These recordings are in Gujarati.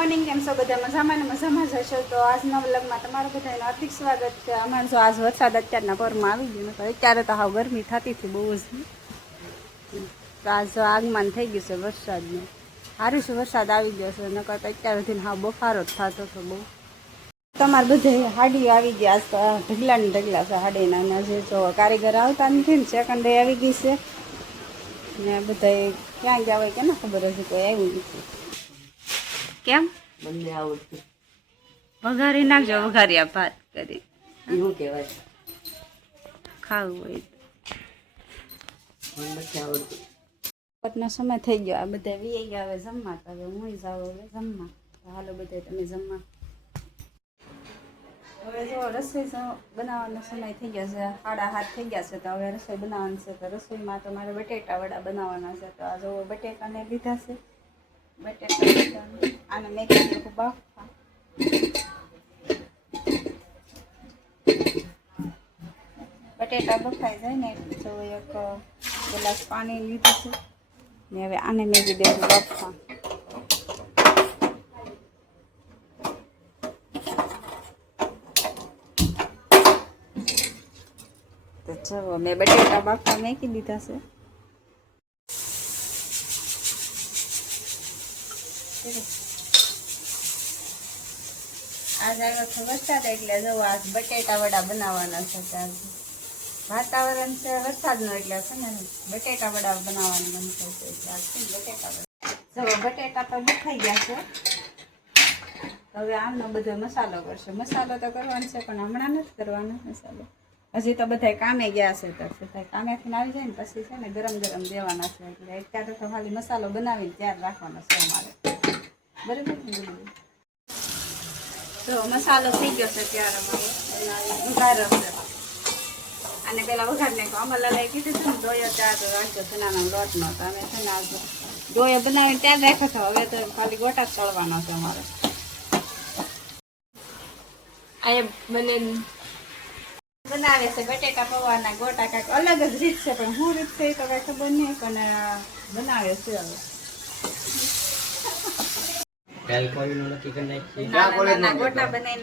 મોર્નિંગ, કેમ છો બધા? મજામાં જશો તો આજના વ્લોગમાં તમારું બધાનું હાર્દિક સ્વાગત છે. અમારે જો આજ વરસાદ અત્યારના પરમાં આવી ગયો નતો, અત્યારે તો હાવ ગરમી થતી હતી બહુ જ. તો આજ જો આગમન થઈ ગયું છે વરસાદનું. સારું છે વરસાદ આવી ગયો છે, નકર તો અત્યારથી હાવ બફારો જ થતો હતો બહુ. તમારે બધે હાડી આવી ગયા, આજ તો ઢગલાની ઢગલા છે હાડીના. જે જો કારીગર આવતા નથી ને, સેકન્ડે આવી ગઈ છે ને. બધા ક્યાં ગયા હોય કે ના ખબર, હજી કોઈ આવ્યું નથી. કેમ મને આવડતું વઘારી નાખજો, વઘારિયા ભાત કરી એવું કહેવાય. ખાવું હોય. મને નથી આવડતું. પટનો સમય થઈ ગયો, આ બધા વી ગયા હવે જમવા. તો હવે હું જાઉં હવે જમવા. તો હાલો બધા તમે જમવા. હવે જો રસોઈ બનાવવાનો સમય થઈ ગયો છે, 7:30 થઈ ગયા છે. તો હવે રસોઈ બનાવવાની છે. તો રસોઈમાં તો મારે બટેટા વડા બનાવવાના છે. તો આ જો બટેકાને લીધા છે. બટેટા આને મેં કીધું બાફવા. બટેટા બફાઈ જાય ને એટલે જો એક ગ્લાસ પાણી લીધું છે ને. હવે આને મેં કીધું બાફવા. તો ચલો મેં બટેટા બાફવા મેકી દીધા છે. આજ આવ્યો છે વરસાદ એટલે જો આજ બટેટા વડા બનાવવાના છે. આજ વાતાવરણ છે વરસાદનું એટલે છે ને બટેટા વડા બનાવવાનું મન થાય છે. એટલે આજ છે બટેટા વડા. જો બટેટા તો બફાઈ ગયા છે. હવે આમનો બધો મસાલો કરશે. મસાલો તો કરવાનો છે પણ હમણાં નથી કરવાનો મસાલો. હજી તો બધા કામે ગયા છે. તો બધા કામેથી આવી જાય ને પછી છે ને ગરમ ગરમ દેવાના છે. એટલે અત્યારે તો ખાલી મસાલો બનાવીને તૈયાર રાખવાનો છે અમારે. બરાબર ને? તો મસાલો થઈ ગયો છે ત્યારે વઘાર હશે. અને પેલા વઘાર નાખો. અમરલાલાએ કીધું હતું ને ડોયો ત્યાં રાખજો ચણાનો લોટ નો. તો અમે છે ને આ ડોયો બનાવીને ત્યાં રાખ્યો હતો. હવે તો ખાલી ગોટા જ તળવાનો છે અમારે. આ બનાવે છે બટેટા પૌવાના ગોટા. કાંઈક અલગ જ રીત છે, પણ શું રીત છે એ તો કાંઈ ખબર નહીં, પણ બનાવે છે હવે. ગોટા બનાવી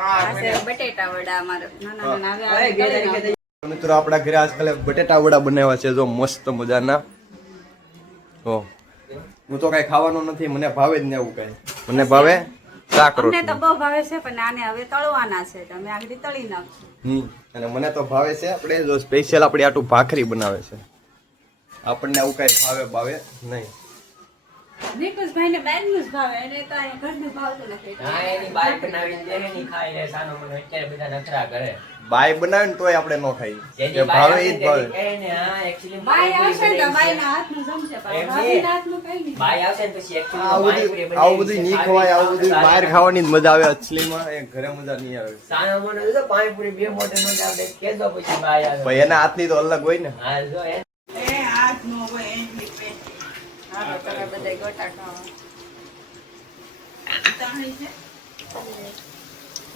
નાખ્યા બટેટા વડા અમારે નાના. મિત્રો આપણા ઘરે આજકાલ બટેટા વડા બનાવ્યા છે, જો મસ્ત મજાના. હું તો કઈ ખાવાનો નથી, મને ભાવે જ ને એવું કઈ. મને ભાવે શાક રોટલી. અમને તો બહુ ભાવે છે, પણ આને હવે તળવાના છે. તો અમે આગળ તળી નાખશું. અને મને તો ભાવે છે. આપણે જો સ્પેશિયલ આપણી આટું ભાખરી બનાવે છે. આપણને આવું કઈ ભાવે નહીં. નિકુશભાઈ ને બહારનું જ ભાવે, એને તો ઘરનું ભાવતું નથી. હા, એની બાઈ બનાવીને દે ને ખાઈ લે. સાનો મને અત્યારે બધા નખરા કરે. બાય બનાવે ને તોય આપણે ન ખાઈ. જે ભાવે એ જ ભાવે. બાઈ આવશે ને તો બાઈના હાથનું જમશે, પણ ભાભીના હાથનું કઈ નહીં. બાઈ આવશે ને પછી આવું બધું નહીં ખવાય. આવું બધું બહાર ખાવાની જ મજા આવે. અસલીમાં એ ઘરે મજા નહીં આવે. સાનો મને તો પાણીપુરી બે મોટે નો આવે કેજો પછી બાઈ આવે. પણ એના હાથની તો અલગ હોય ને. હા જો એ હાથ નો હોય એની પે. હા તો તમે બધા ગોટા ખાવા.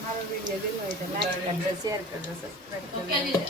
મારો વિડીયો ગમ્યો હોય તો લાઈક કરજો, શેર કરજો, સબસ્ક્રાઇબ કરજો.